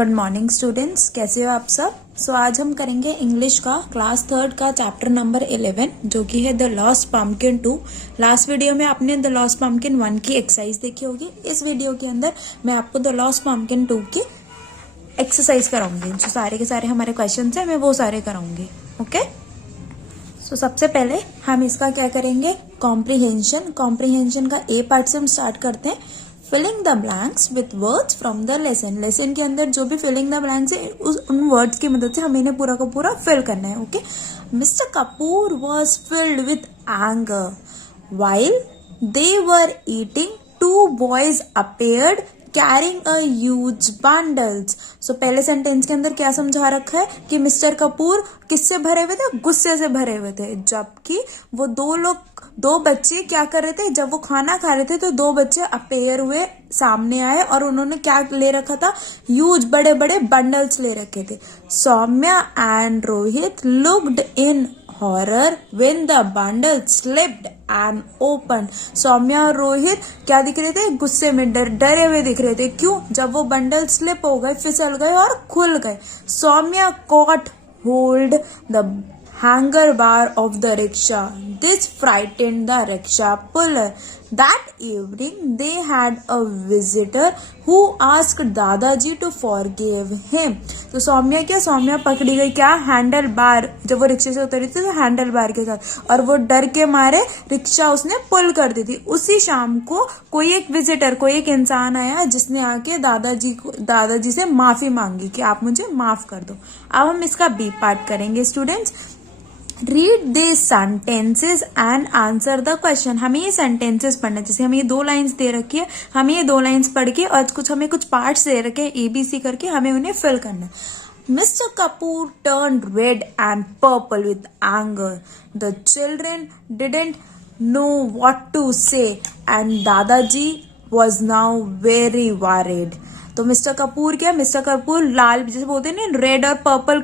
Good morning students, कैसे हो आप सब। आज हम करेंगे इंग्लिश का क्लास 3 का चैप्टर नंबर 11 जो कि है the lost pumpkin 2। Last video में आपने द लॉस्ट पम्पकिन 1 की एक्सरसाइज देखी होगी। इस वीडियो के अंदर मैं आपको द लॉस्ट पम्पकिन 2 की एक्सरसाइज कराऊंगी। जो सारे के सारे हमारे क्वेश्चन है मैं वो सारे कराऊंगी। ओके, सबसे पहले हम इसका क्या करेंगे, कॉम्प्रीहेंशन का ए पार्ट से हम स्टार्ट करते हैं। Filling the blanks with words from the lesson के अंदर जो भी फिलिंग द ब्लैंक्स है उन वर्ड्स की मदद से हमें इन्हें पूरा का पूरा फिल करना है। Okay, mister Kapoor was filled with anger while they were eating, two boys appeared carrying a huge bundles. पहले सेंटेंस के अंदर क्या समझा रखा है कि मिस्टर कपूर किससे भरे हुए थे, गुस्से से भरे हुए थे। जबकि वो दो बच्चे क्या कर रहे थे, जब वो खाना खा रहे थे तो दो बच्चे अपेयर हुए, सामने आए और उन्होंने क्या ले रखा था, ह्यूज बड़े बड़े बंडल्स ले रखे थे। Saumya and Rohit looked in horror when the bundle slipped and open. Saumya और रोहित क्या दिख रहे थे, गुस्से में डरे हुए दिख रहे थे। क्यों, जब वो बंडल स्लिप हो गए, फिसल गए और खुल गए। Saumya caught hold the hanger bar of the rickshaw. This frightened the rickshaw puller. That evening they had a visitor who asked दादाजी to forgive him. तो सौम्या पकड़ी गई क्या, हैंडल बार। जब वो रिक्शे से उतरी थी तो हैंडल बार के साथ, और वो डर के मारे रिक्शा उसने पुल कर दी थी। उसी शाम को कोई एक इंसान आया जिसने आके दादाजी से माफी मांगी कि आप मुझे माफ कर दो। अब हम इसका बी पार्ट करेंगे students. Read this sentences and answer the question. हमें ये सेंटेंसेस पढ़ना है, जैसे हमें ये 2 लाइंस दे रखी है, हमें ये 2 लाइंस पढ़ के और हमें कुछ पार्ट्स दे रखे हैं ABC करके, हमें उन्हें फिल करना है। Mr. Kapoor turned red and purple with anger. The children didn't know what to say and Dadaji was now very worried. तो मिस्टर कपूर लाल, जैसे बोलते हैं ना रेड और पर्पल,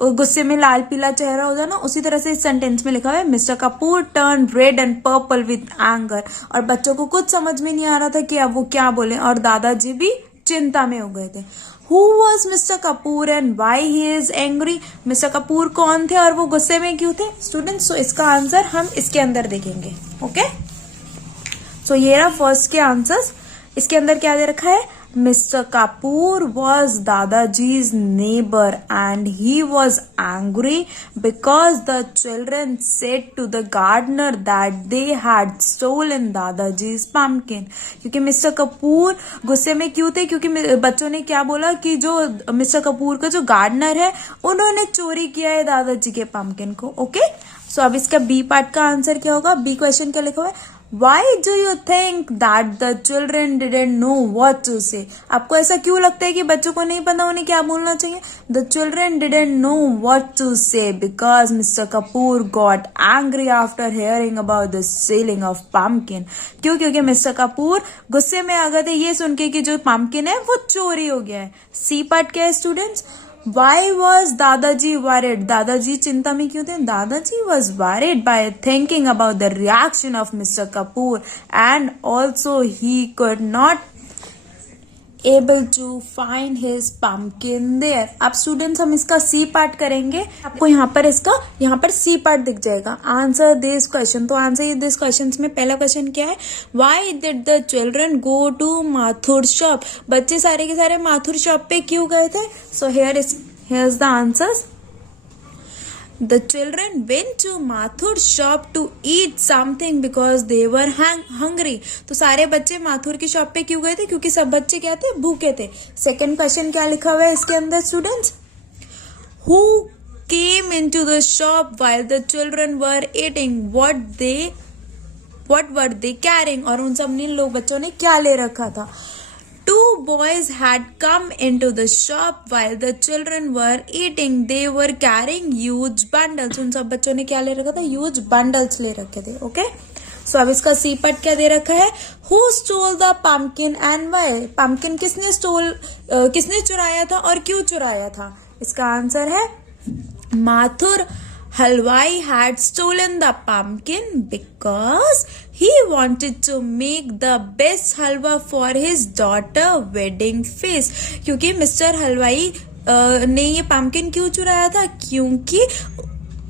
गुस्से में लाल पीला चेहरा हो जाए ना, उसी तरह से इस सेंटेंस में लिखा हुआ है mister Kapoor turn red and purple with anger. और बच्चों को कुछ समझ में नहीं आ रहा था कि अब वो क्या बोले, और दादाजी भी चिंता में हो गए थे। Who was mister Kapoor and why he is angry? Mister Kapoor कौन थे और वो गुस्से में क्यों थे स्टूडेंट्स? इसका आंसर हम इसके अंदर देखेंगे। ओके, ये रहा फर्स्ट के आंसर्स। इसके अंदर क्या दे रखा है, Mr. Kapoor was Dadaji's neighbor and he was angry because the children said to the gardener that they had stolen Dadaji's pumpkin. क्योंकि मिस्टर कपूर गुस्से में क्यों थे, क्योंकि बच्चों ने क्या बोला कि जो मिस्टर कपूर का जो गार्डनर है उन्होंने चोरी किया है दादाजी के पम्पकिन को। ओके, अब इसका बी पार्ट का आंसर क्या होगा। बी क्वेश्चन क्या लिखा हुआ है, Why do you think that the children didn't know what to say? आपको ऐसा क्यों लगता है कि बच्चों को नहीं पता उन्हें क्या बोलना चाहिए। The children didn't know what to say because Mr. Kapoor got angry after hearing about the stealing of pumpkin. क्योंकि मिस्टर कपूर गुस्से में आ गए थे ये सुन के कि जो पम्पकिन है वो चोरी हो गया है। सी पार्ट क्या है स्टूडेंट्स, Why was दादाजी worried? दादाजी चिंता में क्यों थे? दादाजी was worried by thinking about the reaction of Mr. Kapoor and also he could not able to find his pumpkin there. अब स्टूडेंट्स हम इसका सी पार्ट करेंगे। आपको यहाँ पर सी पार्ट दिख जाएगा। Answer this question. तो आंसर दिस क्वेश्चन में पहला क्वेश्चन क्या है, Why did the children go to Mathur shop? बच्चे सारे के सारे माथुर शॉप पे क्यों गए थे? So here's the answers. The children went to Mathur shop to eat something because they were hungry. तो सारे बच्चे माथुर की शॉप पे क्यों गए थे, क्योंकि सब बच्चे क्या थे, भूखे थे। सेकंड क्वेश्चन क्या लिखा हुआ है इसके अंदर students, Who came into the shop while the children were eating? What were they carrying? और उन सब बच्चों ने क्या ले रखा था। Two boys had come into the shop while the children were eating. They were carrying huge bundles. उन सब बच्चों ने क्या ले रखा था, huge bundles ले रखे थे। ओके, अब इसका सी पार्ट क्या दे रखा है, Who stole the pumpkin and why? Pumpkin किसने चुराया था और क्यों चुराया था? इसका आंसर है माथुर हलवाई had stolen the pumpkin because he wanted to make the best halwa for his daughter wedding feast. क्योंकि मिस्टर हलवाई ने ये पम्पकिन क्यों चुराया था? क्योंकि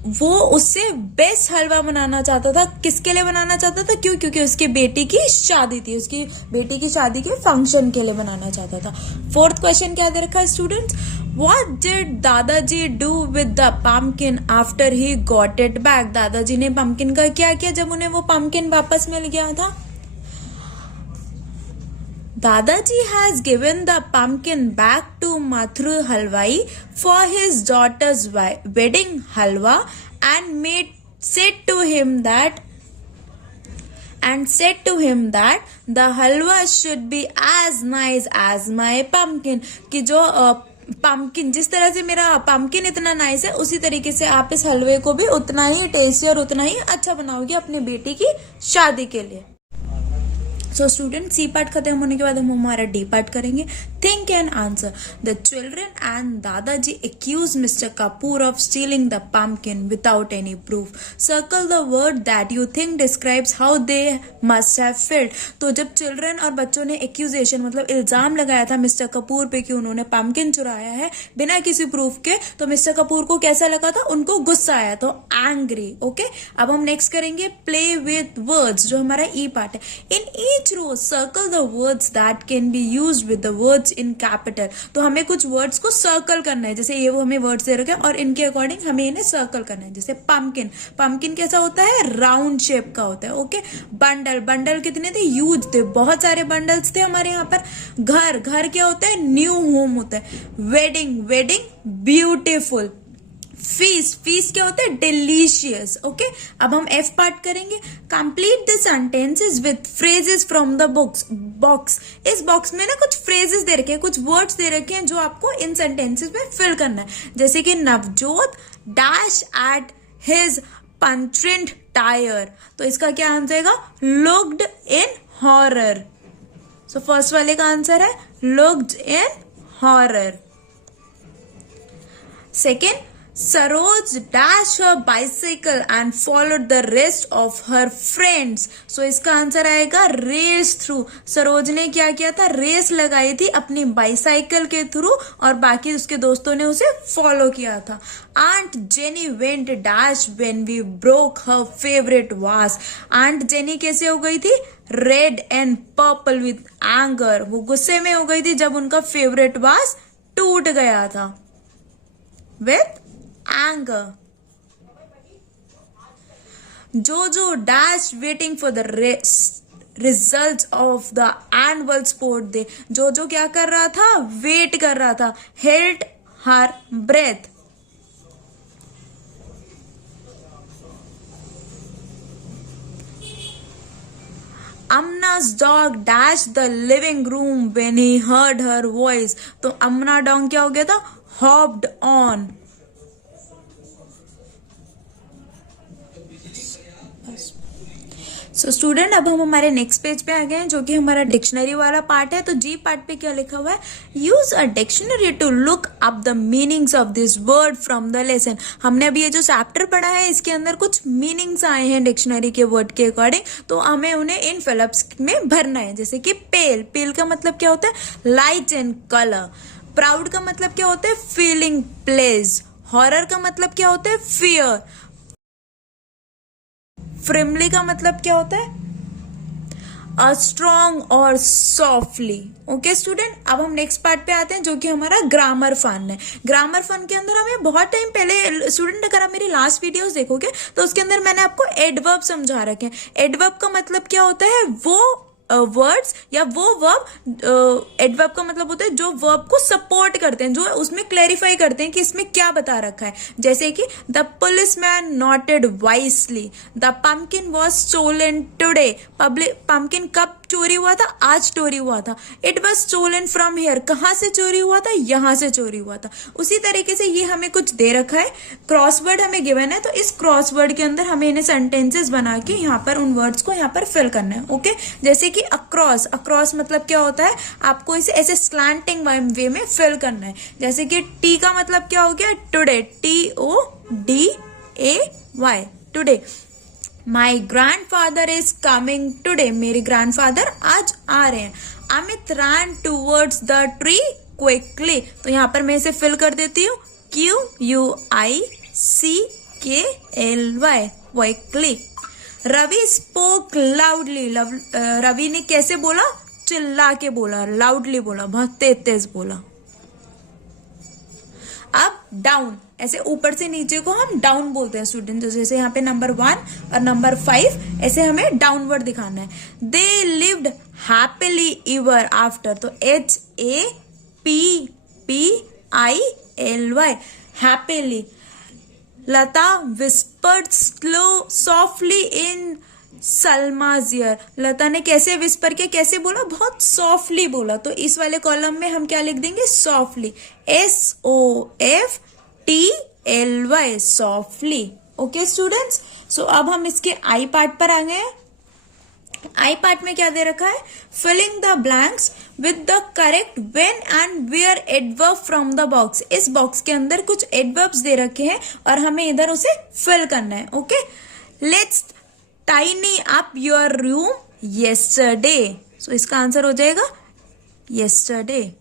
वो उससे बेस्ट हलवा बनाना चाहता था. किसके लिए बनाना चाहता था? क्योंकि उसकी बेटी की शादी थी, उसकी बेटी की शादी के फंक्शन के लिए बनाना चाहता था. फोर्थ क्वेश्चन क्या दे रखा है स्टूडेंट्स? What did दादाजी do with the pumpkin after he got it back? दादाजी ने पम्पकिन का क्या किया जब उन्हें वो पम्पकिन वापस मिल गया था? Dadaji has given the pumpkin back to Mathur Halwai for his daughter's wedding halwa and said to him that the halwa should be as nice as my pumpkin. कि जो पम्पकिन जिस तरह से मेरा पम्पकिन इतना नाइस है, उसी तरीके से आप इस हलवे को भी उतना ही टेस्टी और उतना ही अच्छा बनाओगे अपनी बेटी की शादी के लिए. सो स्टूडेंट सी पार्ट खत्म होने के बाद हम हमारा डी पार्ट करेंगे. Think and answer. The children and dadaji accuse Mr Kapoor of stealing the pumpkin without any proof. Circle the word that you think describes how they must have failed. तो जब children और बच्चों ने एक्यूजेशन मतलब इल्जाम लगाया था मिस्टर कपूर पे कि उन्होंने पम्पकिन चुराया है बिना किसी प्रूफ के, तो मिस्टर कपूर को कैसा लगा था? उनको गुस्सा आया, तो एंग्री. ओके, अब हम नेक्स्ट करेंगे प्ले विथ वर्ड्स, जो हमारा ई पार्ट है. In each row circle the words that can be used with the words in capital. तो हमें कुछ वर्ड्स को सर्कल करना है, जैसे ये वो हमें वर्ड्स दे रखे हैं और इनके अकॉर्डिंग हमें इन्हें सर्कल करना है. जैसे पम्पकिन, पम्पकिन कैसा होता है? राउंड शेप का होता है. ओके. बंडल, बंडल कितने थे? ह्यूज थे, बहुत सारे बंडल्स थे हमारे यहाँ पर. घर, घर क्या होता है? न्यू होम होता है. Wedding, wedding beautiful. Feast, feast क्या होता है? डिलीशियस. ओके, अब हम एफ पार्ट करेंगे. Complete the sentences with phrases from the box. इस बॉक्स में ना कुछ फ्रेजेस दे रखे हैं, कुछ वर्ड्स दे रखे हैं जो आपको इन सेंटेंसेस में फिल करना है. जैसे कि Navjot dash at his punctured tyre. तो इसका क्या आंसर आएगा? Looked in horror. So first वाले का आंसर है looked in horror. Second, Saroj dashed her bicycle and followed the rest of her friends. So इसका आंसर आएगा रेस थ्रू. सरोज ने क्या किया था? रेस लगाई थी अपनी बाइसाइकिल के थ्रू और बाकी उसके दोस्तों ने उसे फॉलो किया था. Aunt Jenny went dash when we broke her favorite vase. Aunt Jenny कैसे हो गई थी? Red and purple with anger. वो गुस्से में हो गई थी जब उनका फेवरेट वास टूट गया था. With anger. Jojo dash waiting for the results of the annual sport day. जोजो क्या कर रहा था? वेट कर रहा था. held her breath. Amna's dog dashed the living room when he heard her voice. तो Amna dog क्या हो गया था? hopped on. सो स्टूडेंट अब हम हमारे नेक्स्ट पेज पे आ गए हैं जो कि हमारा डिक्शनरी वाला पार्ट है. तो जी पार्ट पे क्या लिखा हुआ है? Use a dictionary to look up the meanings of this word from the lesson. हमने अभी ये जो चैप्टर पढ़ा है इसके अंदर कुछ मीनिंग्स आए हैं डिक्शनरी के वर्ड के अकॉर्डिंग, तो हमें उन्हें इन फिलअप्स में भरना है. जैसे कि पेल, पेल का मतलब क्या होता है? Light in colour. प्राउड का मतलब क्या होता है? Feeling pledge. हॉरर का मतलब क्या होता है? फियर. फ्रिमली का मतलब क्या होता है? अ स्ट्रॉन्ग और सॉफ्टली. ओके स्टूडेंट, अब हम नेक्स्ट पार्ट पे आते हैं जो कि हमारा ग्रामर फन है. ग्रामर फन के अंदर हमें बहुत टाइम पहले स्टूडेंट अगर आप मेरी लास्ट वीडियोस देखोगे तो उसके अंदर मैंने आपको एडवर्ब समझा रखे हैं. एडवर्ब का मतलब क्या होता है? वो वर्ड्स या वो वर्ब. एडवर्ब का मतलब होता है जो वर्ब को सपोर्ट करते हैं, जो उसमें क्लैरिफाई करते हैं कि इसमें क्या बता रखा है. जैसे कि the policeman nodded wisely. The pumpkin was stolen today. Pumpkin कब चोरी हुआ था? आज चोरी हुआ था. It was stolen from here. कहाँ से चोरी हुआ था? यहाँ से चोरी हुआ था. उसी तरीके से ये हमें कुछ दे रखा है, क्रॉसवर्ड हमें गिवन है, तो इस क्रॉसवर्ड के अंदर हमें इन्हें सेंटेंसेस बना के यहाँ पर उन वर्ड्स को यहाँ पर फिल करना है. ओके, जैसे कि अक्रॉस. अक्रॉस मतलब क्या होता है? आपको इसे ऐसे स्लैंटिंग वे में फिल करना है. जैसे कि टी का मतलब क्या हो गया? Today. TODAY. Today. My grandfather is coming today, मेरे ग्रैंडफादर आज आ रहे हैं। अमित रैन टूवर्ड्स द ट्री क्विकली, तो यहाँ पर मैं इसे फिल कर देती हूँ, QUICKLY, quickly. Ravi spoke loudly, Ravi ने कैसे बोला? चिल्ला के बोला, लाउडली बोला, बहुत तेज तेज बोला। अब डाउन, ऐसे ऊपर से नीचे को हम डाउन बोलते हैं स्टूडेंट, जैसे यहाँ पे नंबर 1 और नंबर 5 ऐसे हमें डाउनवर्ड दिखाना है। They lived happily ever after, तो HAPPILY, हैप्पीली। लता विस्पर्ड स्लो सॉफ्टली इन सलमाज ईयर, लता ने कैसे विस्पर किया, कैसे बोला? बहुत सॉफ्टली बोला, तो इस वाले कॉलम में हम क्या लिख देंगे? Softly, SOFTLY, softly. Okay students, so अब हम इसके आई पार्ट पर आ गए। आई पार्ट में क्या दे रखा है? Filling the blanks with the correct when and where adverb from the box. इस बॉक्स के अंदर कुछ एडवर्ब्स दे रखे हैं और हमें इधर उसे फिल करना है। Okay, let's tidy up your room yesterday, so इसका आंसर हो जाएगा येस्टरडे।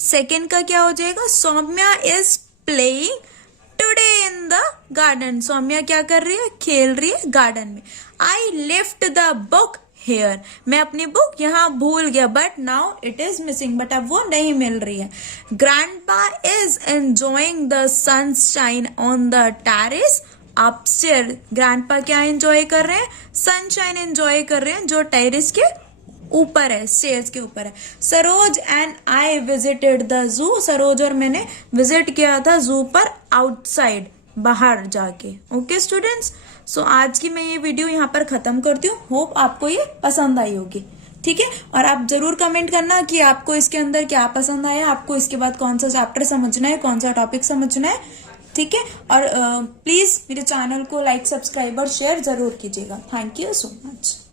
सेकेंड का क्या हो जाएगा? Saumya is playing today in the garden, Saumya क्या कर रही है? खेल रही है गार्डन में। I left the book here, मैं अपनी बुक यहाँ भूल गया, but now it is missing, but अब वो नहीं मिल रही है। Grandpa is enjoying the sunshine on the terrace upstairs, grandpa क्या एंजॉय कर रहे हैं? सनशाइन एंजॉय कर रहे हैं जो टेरेस के ऊपर है, स्टेयर्स के ऊपर है। Saroj and I visited the zoo, Saroj और मैंने विजिट किया था जू पर आउटसाइड, बाहर जाके। ओके स्टूडेंट्स, सो आज की मैं ये वीडियो यहाँ पर खत्म करती हूँ। होप आपको ये पसंद आई होगी, ठीक है। और आप जरूर कमेंट करना कि आपको इसके अंदर क्या पसंद आया, आपको इसके बाद कौन सा चैप्टर समझना है, कौन सा टॉपिक समझना है, ठीक है। और प्लीज मेरे चैनल को लाइक, सब्सक्राइब और शेयर जरूर कीजिएगा। Thank you so much.